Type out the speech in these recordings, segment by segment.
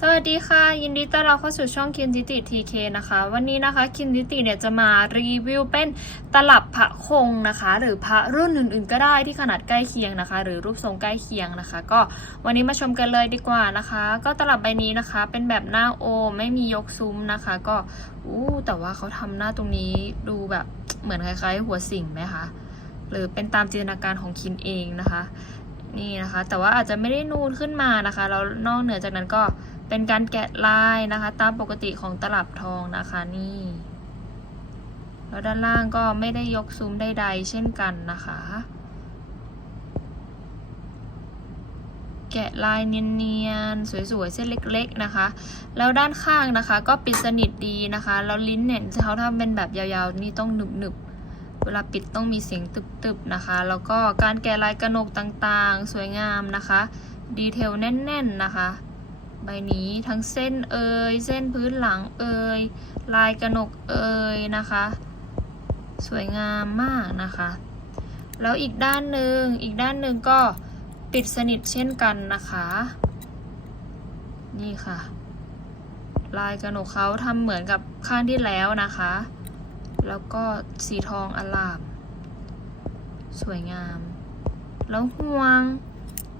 สวัสดีค่ะ ยินดีต้อนรับเข้าสู่ช่องคินดิติทีเคนะคะ วันนี้นะคะคินดิติเนี่ยจะมารีวิวเป็นตลับพระคงนะคะ หรือพระรุ่นอื่นๆ ก็ได้ที่ขนาดใกล้เคียงนะคะ หรือรูปทรงใกล้เคียงนะคะ ก็วันนี้มาชมกันเลยดีกว่านะคะ ก็ตลับใบนี้นะคะ เป็นแบบหน้าโอมไม่มียกซุ้มนะคะ ก็อู้แต่ว่าเขาทำหน้าตรงนี้ดูแบบเหมือนคล้ายๆ หัวสิงไหมคะหรือเป็นตามจินตนาการของคินเองนะคะ นี่นะคะ แต่ว่าอาจจะไม่ได้นูนขึ้นมานะคะแล้วนอกเหนือจากนั้นก็ เป็นการแกะลายนะคะ ตามปกติของตลับทองนะคะนี่แล้วด้านล่างก็ไม่ได้ยกซุ้มใดๆเช่นกันนะคะ แกะลายเนียนๆ สวยๆ เส้นเล็กๆนะคะ แล้วด้านข้างนะคะ ก็ปิดสนิทดีนะคะ แล้วลิ้นเนี่ยเขาทำเป็นแบบยาวๆ นี่ต้องหนึบๆ เวลาปิดต้องมีเสียงตึบๆนะคะ แล้วก็การแกะลายกระหนกต่างๆ สวยงามนะคะ ดีเทลแน่นๆนะคะ ใบนี้ทั้งเส้นเอยเส้นพื้นหลังเอยลายกระหนกเอยนะคะ สวยงามมากนะคะ แล้วอีกด้านหนึ่งอีกด้านหนึ่งก็ปิดสนิทเช่นกันนะคะ นี่ค่ะ ลายกระหนกเขาทำเหมือนกับข้างที่แล้วนะคะ แล้วก็สีทองอลาม สวยงาม แล้วห่วง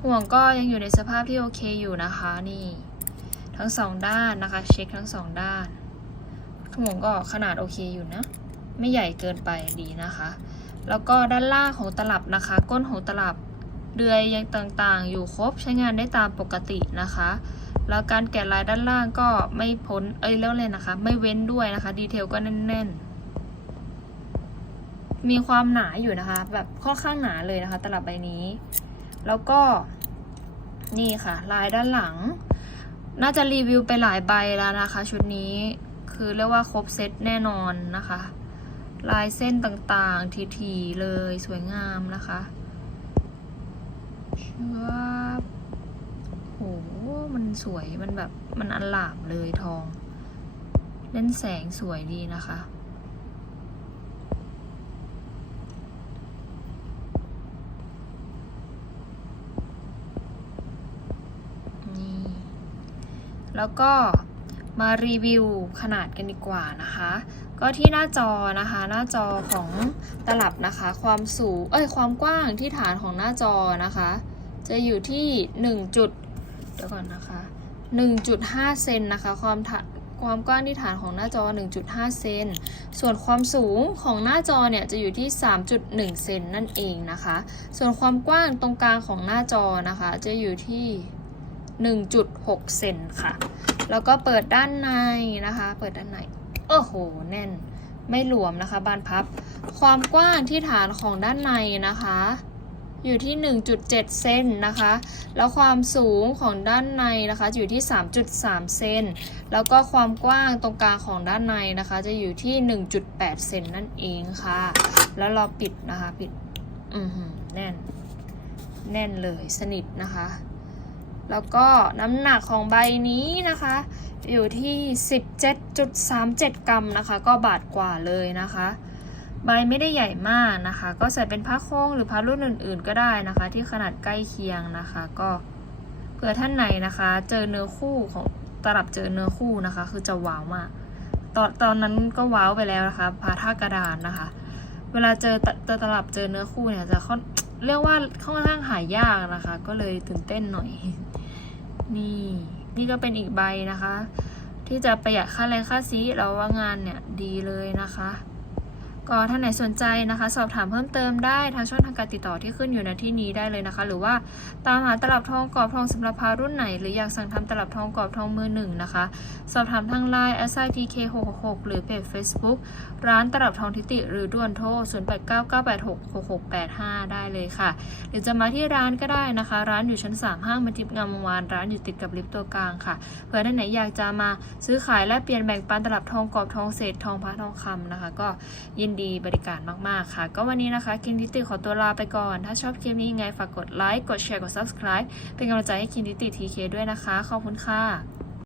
ห่วงก็ยังอยู่ในสภาพที่โอเคอยู่นะคะนี่ ทั้งสองด้านนะคะ เช็คทั้งสองด้านห่วงก็ขนาดโอเคอยู่นะ ไม่ใหญ่เกินไปดีนะคะ แล้วก็ด้านล่างของตลับนะคะ ก้นของตลับเดือยยังต่างๆ อยู่ครบใช้งานได้ตามปกตินะคะ แล้วการแกะลายด้านล่างก็ไม่พ้นเอ้ยแล้วเลยนะคะ ไม่เว้นด้วยนะคะ ดีเทลก็แน่นๆ มีความหนาอยู่นะคะ แบบค่อนข้างหนาเลยนะคะ ตลับใบนี้ แล้วก็นี่ค่ะ ลายด้านหลัง น่าจะรีวิวไปหลายใบแล้วนะคะ ชุดนี้คือเรียกว่าครบเซตแน่นอนนะคะ ลายเส้นต่างๆ ทีๆเลยสวยงามนะคะชืบโหมันสวยมันแบบมันอลามเลยทอง เล่นแสงสวยดีนะคะ นี่ แล้วก็มารีวิวขนาดกันดีกว่านะคะ ก็ที่หน้าจอนะคะ หน้าจอของตลับนะคะ ความสูงเอ้ยความกว้างที่ฐานของหน้าจอนะคะ จะอยู่ที่1จุดเดี๋ยวก่อนนะคะ1.5เซนนะคะ ความถความกว้างที่ฐานของหน้าจอ 1.5 เซน ส่วนความสูงของหน้าจอเนี่ยจะอยู่ที่ 3.1 เซนนั่นเองนะคะ ส่วนความกว้างตรงกลางของหน้าจอนะคะ จะอยู่ที่ 1.6 เซนค่ะ แล้วก็เปิดด้านในนะคะ เปิดด้านใน โอ้โห แน่น ไม่หลวมนะคะ บานพับ ความกว้างที่ฐานของด้านในนะคะ อยู่ที่ 1.7 เซนนะคะ แล้วความสูงของด้านในนะคะอยู่ที่ 3.3 เซน แล้วก็ความกว้างตรงกลางของด้านในนะคะ จะอยู่ที่ 1.8 เซนนั่นเองค่ะ แล้วเราปิดนะคะ ปิด อือหือแน่น แน่นเลย สนิทนะคะ แล้วก็น้ำหนักของใบนี้นะคะ อยู่ที่ 17.37 กรัมนะคะ ก็บาทกว่าเลยนะคะ ใบไม่ได้ใหญ่มากนะคะ ก็ใส่เป็นผ้าโค้งหรือผ้ารุ่นอื่น ๆ ก็ได้นะคะ ที่ขนาดใกล้เคียงนะคะ ก็เผื่อท่านไหนนะคะ เจอเนื้อคู่ของตลับเจอเนื้อคู่นะคะ คือจะว้าวมากตอนตอนนั้นก็ว้าวไปแล้วนะคะพาท่ากระดานนะคะ เวลาเจอตตตลับเจอเนื้อคู่เนี่ยจะค่อนเรียกว่าค่อนข้างหายากนะคะ ก็เลยตื่นเต้นหน่อย นี่ นี่ก็เป็นอีกใบนะคะ ที่จะประหยัดค่าแรงค่าซีเราว่างานเนี่ยดีเลยนะคะ ก็ท่านไหนสนใจนะคะ สอบถามเพิ่มเติมได้ทางช่องทางการติดต่อที่ขึ้นอยู่ในที่นี้ได้เลยนะคะ หรือว่าตามหาตลับทองกรอบทองสำหรับพารุ่นไหน หรืออยากสั่งทำตลับทองกรอบทองมือหนึ่งนะคะ สอบถามทางไลน์ s i t k 6 6หรือเพจ Facebook ร้านตลับทองทิติ หรือด่วนโทร 0 8 9 9 8 6 6 6 8 5 ได้เลยค่ะ หรือจะมาที่ร้านก็ได้นะคะ ร้านอยู่ชั้น 3 ห้างมันทิพย์งามวงวานร้านอยู่ติดกับลิฟต์ตัวกลางค่ะเผื่อท่านไหนอยากจะมาซื้อขายและเปลี่ยนแบ่งปันตลับทองกรอบทองเศษทองพระทองคำนะคะ ก็ยินดีบริการมาก ๆ ค่ะ ก็วันนี้นะคะคินดิติขอตัวลาไปก่อน ถ้าชอบคลิปนี้ยังไงฝากกดไลค์ กดแชร์ กด subscribe เป็นกำลังใจให้คินดิติทีเคด้วยนะคะ ขอบคุณค่ะ